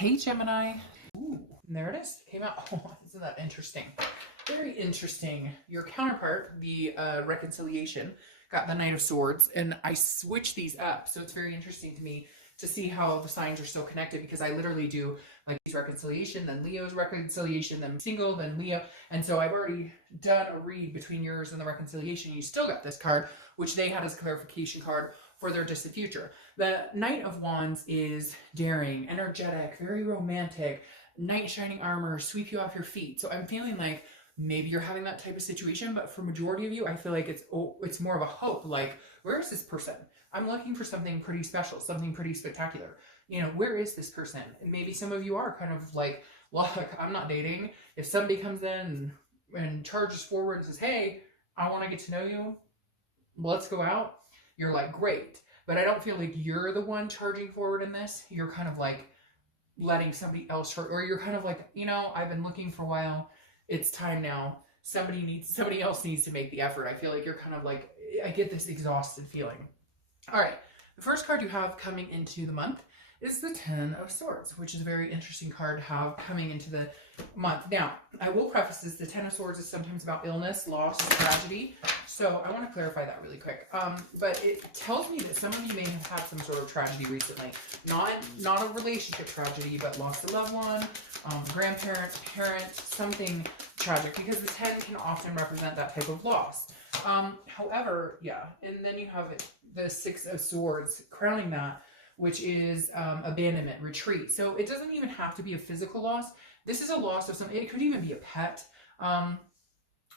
Hey Gemini. Ooh, and there it is. Came out. Oh, isn't that interesting? Very interesting. Your counterpart, the reconciliation, got the Knight of Swords, and I switched these up. So it's very interesting to me to see how the signs are still connected, because I literally do like these reconciliation, then Leo's reconciliation, then single, then Leo. And so I've already done a read between yours and the reconciliation. You still got this card, which they had as a clarification card for their distant future. The Knight of Wands is daring, energetic, very romantic, knight in shining armor, sweep you off your feet. So I'm feeling like maybe you're having that type of situation, but for majority of you, I feel like it's more of a hope. Like, where is this person? I'm looking for something pretty special, something pretty spectacular. You know, where is this person? And maybe some of you are kind of like, look, I'm not dating. If somebody comes in and charges forward and says, hey, I want to get to know you, let's go out, you're like, great. But I don't feel like you're the one charging forward in this. You're kind of like letting somebody else, or you're kind of like, you know, I've been looking for a while. It's time now. Somebody else needs to make the effort. I feel like you're kind of like, I get this exhausted feeling. All right. The first card you have coming into the month is the Ten of Swords, which is a very interesting card to have coming into the month. Now, I will preface this, the Ten of Swords is sometimes about illness, loss, tragedy. So I want to clarify that really quick. But it tells me that some of you may have had some sort of tragedy recently. Not a relationship tragedy, but lost a loved one, grandparent, parent, something tragic, because the 10 can often represent that type of loss. However, yeah, and then you have the Six of Swords crowning that, which is abandonment, retreat. So it doesn't even have to be a physical loss. This is a loss of something. It could even be a pet.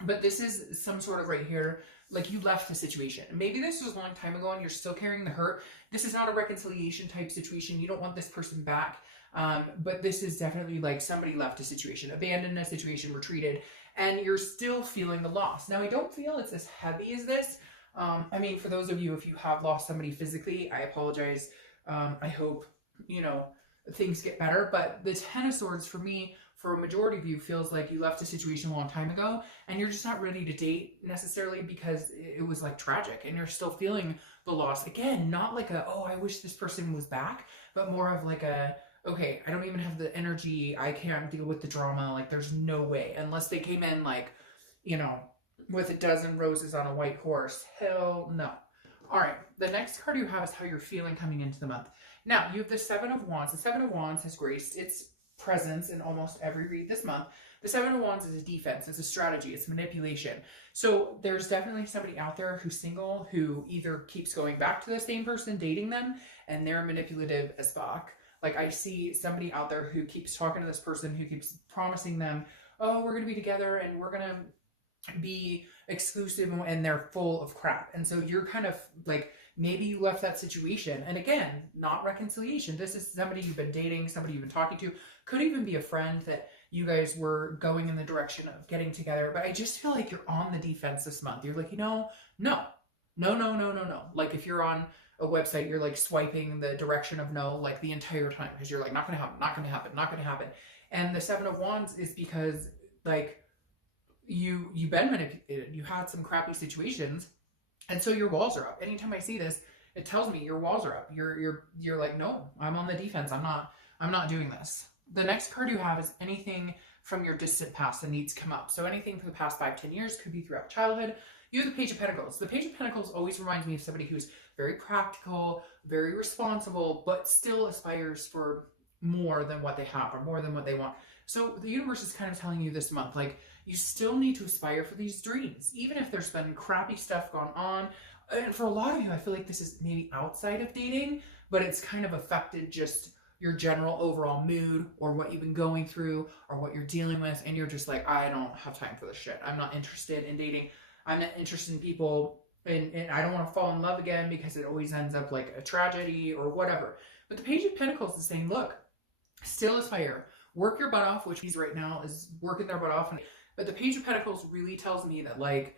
But this is some sort of right here, like you left the situation. Maybe this was a long time ago and you're still carrying the hurt. This is not a reconciliation type situation. You don't want this person back. But this is definitely like somebody left a situation, abandoned a situation, retreated, and you're still feeling the loss. Now, I don't feel it's as heavy as this. I mean, for those of you, if you have lost somebody physically, I apologize. I hope, you know, things get better. But the Ten of Swords, for me, for a majority of you, feels like you left a situation a long time ago and you're just not ready to date necessarily because it was like tragic and you're still feeling the loss. Again, not like a, oh, I wish this person was back, but more of like a, okay, I don't even have the energy. I can't deal with the drama. Like, there's no way, unless they came in like, you know, with a dozen roses on a white horse. Hell no. All right, the next card you have is how you're feeling coming into the month. Now, you have the Seven of Wands. The Seven of Wands has graced its presence in almost every read this month. The Seven of Wands is a defense, it's a strategy, it's manipulation. So there's definitely somebody out there who's single who either keeps going back to the same person, dating them, and they're manipulative as fuck. Like, I see somebody out there who keeps talking to this person, who keeps promising them, oh, we're going to be together and we're going to be exclusive, and they're full of crap. And so you're kind of like, maybe you left that situation. And again, not reconciliation. This is somebody you've been dating, somebody you've been talking to. Could even be a friend that you guys were going in the direction of getting together. But I just feel like you're on the defense this month. You're like, you know, no. Like, if you're on a website, you're like swiping the direction of no, like the entire time, because you're like, not going to happen, not going to happen, not going to happen. And the Seven of Wands is because, like, you've been manipulated. You had some crappy situations. And so your walls are up. Anytime I see this, it tells me your walls are up. You're like, no, I'm on the defense. I'm not doing this. The next card you have is anything from your distant past that needs to come up. So anything from the past 5-10 years, could be throughout childhood. You have the Page of Pentacles. The Page of Pentacles always reminds me of somebody who's very practical, very responsible, but still aspires for more than what they have or more than what they want. So the universe is kind of telling you this month, like, you still need to aspire for these dreams, even if there's been crappy stuff going on. And for a lot of you, I feel like this is maybe outside of dating, but it's kind of affected just your general overall mood or what you've been going through or what you're dealing with. And you're just like, I don't have time for this shit. I'm not interested in dating. I'm not interested in people. And I don't want to fall in love again because it always ends up like a tragedy or whatever. But the Page of Pentacles is saying, look, still aspire. Work your butt off, which he's right now is working their butt off. But the Page of Pentacles really tells me that, like,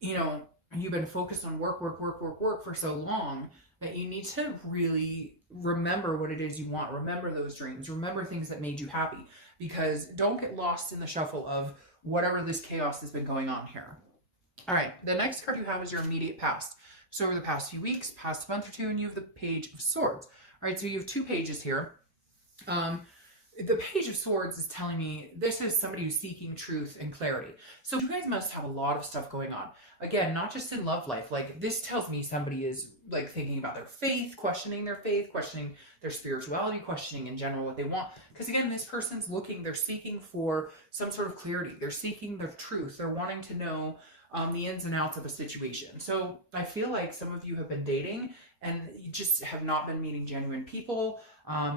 you know, you've been focused on work for so long that you need to really remember what it is you want. Remember those dreams. Remember things that made you happy. Because don't get lost in the shuffle of whatever this chaos has been going on here. All right, the next card you have is your immediate past. So over the past few weeks, past month or two, and you have the Page of Swords. All right, so you have two pages here. the Page of Swords is telling me this is somebody who's seeking truth and clarity. So you guys must have a lot of stuff going on. Again, not just in love life. Like, this tells me somebody is like thinking about their faith, questioning their spirituality, questioning in general what they want. Because again, this person's looking, they're seeking for some sort of clarity. They're seeking their truth. They're wanting to know the ins and outs of a situation. So I feel like some of you have been dating and you just have not been meeting genuine people,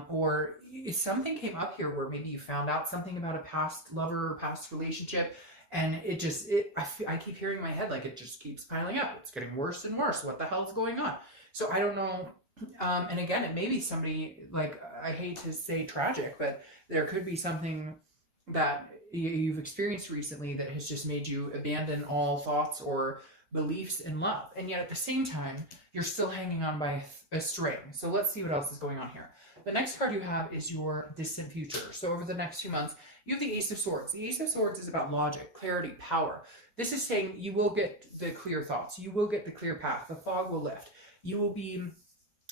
or if something came up here where maybe you found out something about a past lover or past relationship, and I keep hearing in my head, like, it just keeps piling up. It's getting worse and worse. What the hell's going on? So I don't know. And again, it may be somebody, like, I hate to say tragic, but there could be something that you've experienced recently that has just made you abandon all thoughts or beliefs in love. And yet at the same time, you're still hanging on by a string. So let's see what else is going on here. The next card you have is your distant future. So over the next few months, you have the Ace of Swords. The Ace of Swords is about logic, clarity, power. This is saying you will get the clear thoughts. You will get the clear path. The fog will lift. You will be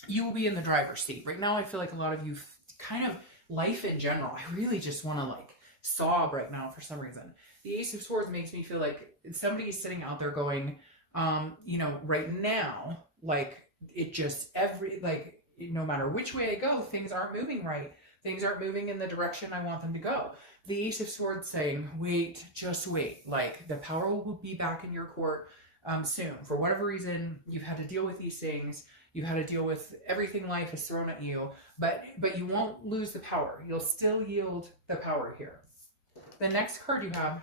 in the driver's seat. Right now, I feel like a lot of you kind of life in general. I really just want to like sob right now for some reason. The Ace of Swords makes me feel like somebody is sitting out there going, right now, like, it just no matter which way I go, things aren't moving right. Things aren't moving in the direction I want them to go. The Ace of Swords saying, wait, just wait. Like, the power will be back in your court soon. For whatever reason, you've had to deal with these things. You've had to deal with everything life has thrown at you, but you won't lose the power. You'll still yield the power here. The next card you have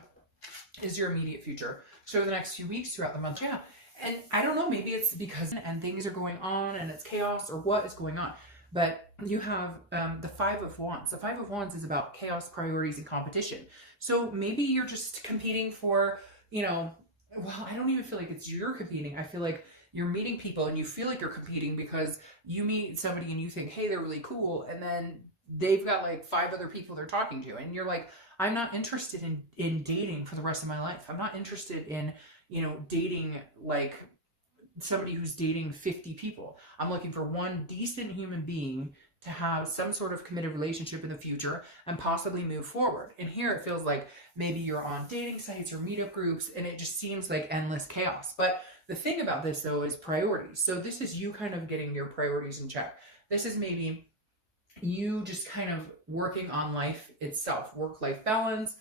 is your immediate future. So the next few weeks throughout the month, yeah. And I don't know, maybe it's because and things are going on and it's chaos or what is going on. But you have the Five of Wands. The Five of Wands is about chaos, priorities, and competition. So maybe you're just competing for, I don't even feel like it's you're competing. I feel like you're meeting people and you feel like you're competing because you meet somebody and you think, hey, they're really cool. And then they've got like 5 other people they're talking to. And you're like, I'm not interested in dating for the rest of my life. I'm not interested in, dating like somebody who's dating 50 people. I'm looking for one decent human being to have some sort of committed relationship in the future and possibly move forward. And here it feels like maybe you're on dating sites or meetup groups and it just seems like endless chaos. But the thing about this though is priorities. So this is you kind of getting your priorities in check. This is maybe you just kind of working on life itself, work-life balance,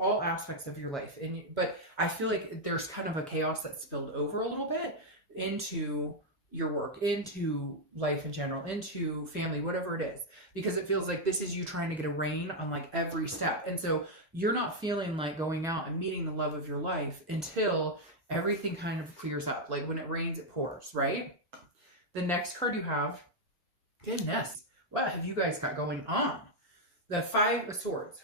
all aspects of your life. But I feel like there's kind of a chaos that spilled over a little bit into your work, into life in general, into family, whatever it is, because it feels like this is you trying to get a rein on like every step. And so you're not feeling like going out and meeting the love of your life until everything kind of clears up. Like when it rains, it pours, right? The next card you have, goodness, what have you guys got going on? The Five of Swords.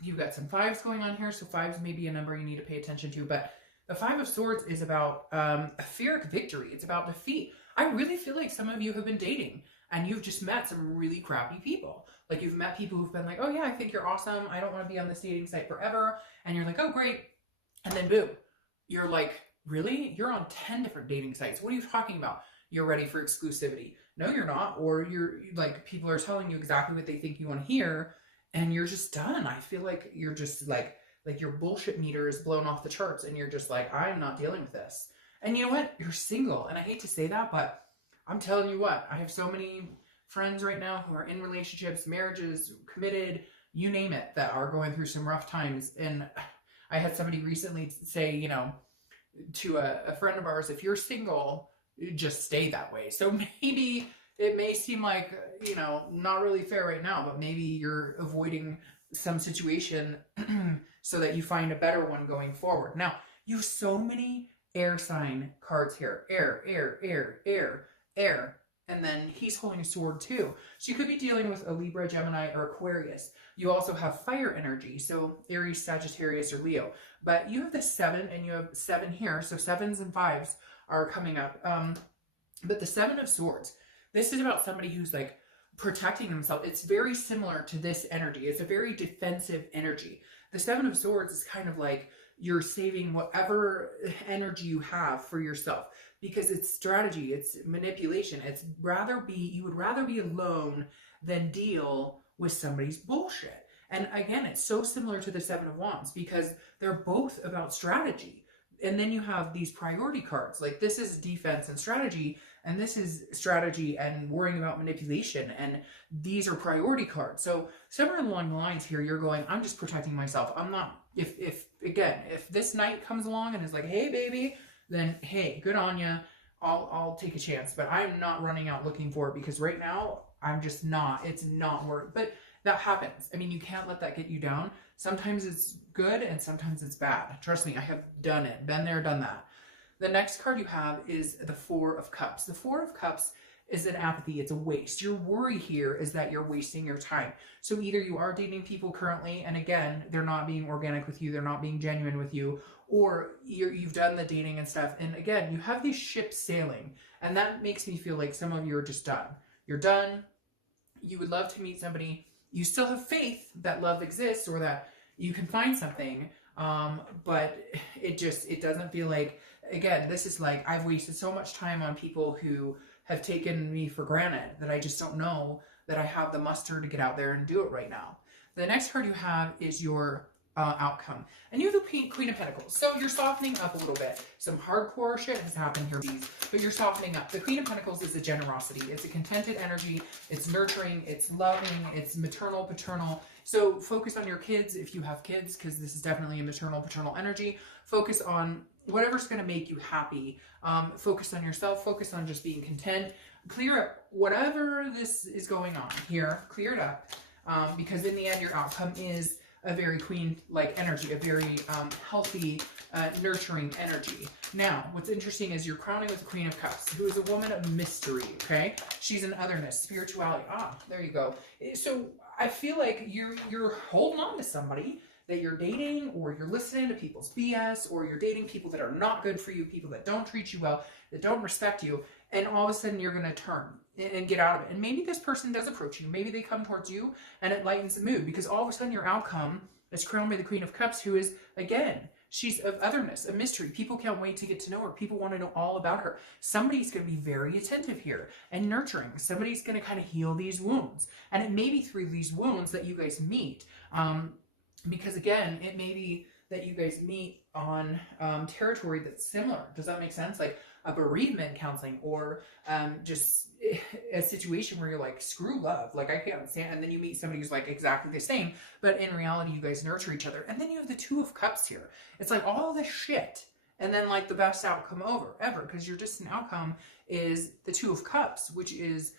You've got some 5s going on here, so 5s may be a number you need to pay attention to, but the Five of Swords is about a Pyrrhic victory. It's about defeat. I really feel like some of you have been dating and you've just met some really crappy people. Like you've met people who've been like, oh yeah, I think you're awesome. I don't want to be on this dating site forever. And you're like, oh great. And then boom, you're like, really? You're on 10 different dating sites. What are you talking about? You're ready for exclusivity. No, you're not. Or you're like, people are telling you exactly what they think you want to hear. And you're just done. I feel like you're just like your bullshit meter is blown off the charts and you're just like, I'm not dealing with this. And you know what? You're single. And I hate to say that, but I'm telling you what, I have so many friends right now who are in relationships, marriages, committed, you name it, that are going through some rough times. And I had somebody recently say, to a friend of ours, if you're single, just stay that way. So maybe it may seem like, not really fair right now, but maybe you're avoiding some situation so that you find a better one going forward. Now, you have so many air sign cards here. Air, air, air, air, air. And then he's holding a sword too. So you could be dealing with a Libra, Gemini, or Aquarius. You also have fire energy. So Aries, Sagittarius, or Leo. But you have the 7 and you have 7 here. So 7s and 5s are coming up. But the 7 of Swords, this is about somebody who's like protecting themselves. It's very similar to this energy. It's a very defensive energy. The 7 of Swords is kind of like you're saving whatever energy you have for yourself because it's strategy, it's manipulation. You would rather be alone than deal with somebody's bullshit. And again, it's so similar to the Seven of Wands because they're both about strategy. And then you have these priority cards. Like this is defense and strategy, and this is strategy and worrying about manipulation. And these are priority cards. So somewhere along the lines here, you're going, I'm just protecting myself. I'm not, if this knight comes along and is like, hey, baby, then hey, good on you. I'll take a chance. But I'm not running out looking for it because right now, I'm just not. It's not worth it. But that happens. I mean, you can't let that get you down. Sometimes it's good and sometimes it's bad. Trust me, I have done it. Been there, done that. The next card you have is the Four of Cups. The Four of Cups is an apathy. It's a waste. Your worry here is that you're wasting your time. So either you are dating people currently, and again, they're not being organic with you. They're not being genuine with you. Or you've done the dating and stuff. And again, you have these ships sailing. And that makes me feel like some of you are just done. You're done. You would love to meet somebody. You still have faith that love exists or that you can find something. But it doesn't feel like, again, this is like, I've wasted so much time on people who have taken me for granted that I just don't know that I have the muster to get out there and do it right now. The next card you have is your outcome. And you have the Queen of Pentacles. So you're softening up a little bit. Some hardcore shit has happened here, but you're softening up. The Queen of Pentacles is a generosity. It's a contented energy. It's nurturing. It's loving. It's maternal, paternal. So focus on your kids if you have kids, because this is definitely a maternal, paternal energy. Focus on whatever's going to make you happy. Focus on yourself. Focus on just being content. Clear up whatever this is going on here. Clear it up. Because in the end, your outcome is a very queen-like energy, a very healthy, nurturing energy. Now, what's interesting is you're crowning with the Queen of Cups, who is a woman of mystery, okay? She's an otherness, spirituality. Ah, there you go. So I feel like you're holding on to somebody that you're dating, or you're listening to people's BS, or you're dating people that are not good for you, people that don't treat you well, that don't respect you, and all of a sudden you're going to turn and get out of it. And maybe this person does approach you. Maybe they come towards you and it lightens the mood, because all of a sudden your outcome is crowned by the Queen of Cups, who is, again, she's of otherness, a mystery. People can't wait to get to know her. People want to know all about her. Somebody's going to be very attentive here and nurturing. Somebody's going to kind of heal these wounds. And it may be through these wounds that you guys meet. Because again, it may be that you guys meet on territory that's similar. Does that make sense? Like a bereavement counseling, or just a situation where you're like, screw love, like I can't stand, and then you meet somebody who's like exactly the same, but in reality you guys nurture each other. And then you have the Two of Cups here. It's like all this shit, and then like the best outcome ever, because your distant outcome is the Two of Cups, which is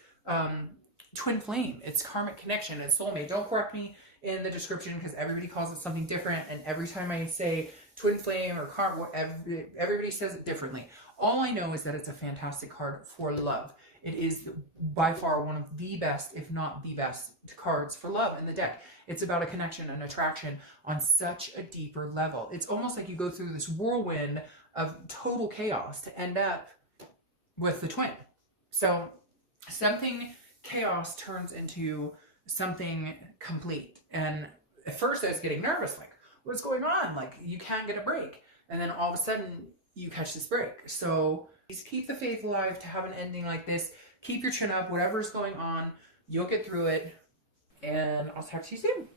twin flame. It's karmic connection. It's soulmate. Don't correct me in the description, because everybody calls it something different, and every time I say twin flame or karma, everybody says it differently. All I know is that it's a fantastic card for love. It is by far one of the best, if not the best, cards for love in the deck. It's about a connection, an attraction on such a deeper level. It's almost like you go through this whirlwind of total chaos to end up with the twin. So something chaos turns into something complete. And at first I was getting nervous, like, what's going on? Like, you can't get a break. And then all of a sudden you catch this break. So please keep the faith alive to have an ending like this. Keep your chin up, whatever's going on, you'll get through it. And I'll talk to you soon.